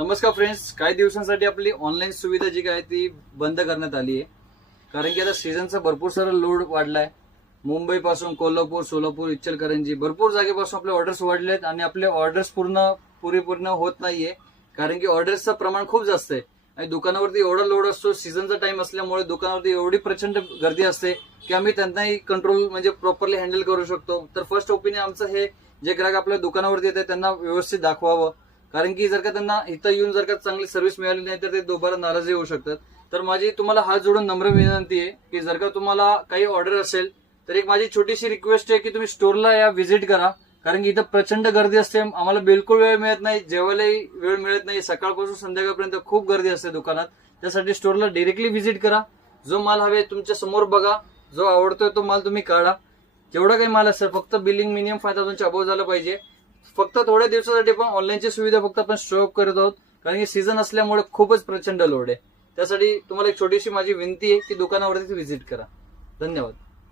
नमस्कार फ्रेंड्स, काही दिवसांसाठी आपली ऑनलाईन सुविधा जी काय ती बंद करण्यात आली आहे. कारण की आता सीझनचा भरपूर सारा लोड वाढलाय. मुंबई पासून कोल्हापूर, सोलापूर, इचलकरंजी भरपूर जागेपासून आपले ऑर्डर्स वाढलेत आणि आपले ऑर्डर्स पुरेपूर्ण होत नाहीये. कारण की ऑर्डर्सचं प्रमाण खूप जास्त आहे आणि दुकानावरती एवढा लोड असतो. सीझनचा टाइम असल्यामुळे दुकानावरती एवढी प्रचंड गर्दी असते की आम्ही त्यांनाही कंट्रोल म्हणजे प्रॉपरली हँडल करू शकतो. तर फर्स्ट ओपिनियन आमचं हे, जे ग्राहक आपल्या दुकानावरती येतात त्यांना व्यवस्थित दाखवावं. कारण की जर का त्यांना इथं येऊन जर का चांगली सर्व्हिस मिळाली नाही तर ते दोबारा नाराजही होऊ शकतात. तर माझी तुम्हाला हात जोडून नम्र विनंती आहे की जर का तुम्हाला काही ऑर्डर असेल तर एक माझी छोटीशी रिक्वेस्ट आहे की तुम्ही स्टोरला या व्हिजिट करा. कारण की इथं प्रचंड गर्दी असते. आम्हाला बिलकुल वेळ मिळत नाही, जेवायलाही वेळ मिळत नाही. सकाळपासून संध्याकाळपर्यंत खूप गर्दी असते दुकानात. त्यासाठी स्टोरला डायरेक्टली व्हिजिट करा. जो माल हवे तुमच्या समोर बघा, जो आवडतोय तो माल तुम्ही काढा. जेवढा काही माल असेल फक्त बिलिंग मिनिमम 5,000च्या अबोव झालं पाहिजे. फक्त थोड्या दिवसासाठी पण ऑनलाईनची सुविधा फक्त आपण स्टॉप करत आहोत. कारण की सीझन असल्यामुळे खूपच प्रचंड लोड आहे. त्यासाठी तुम्हाला एक छोटीशी माझी विनंती आहे की दुकानावरती व्हिजिट करा. धन्यवाद.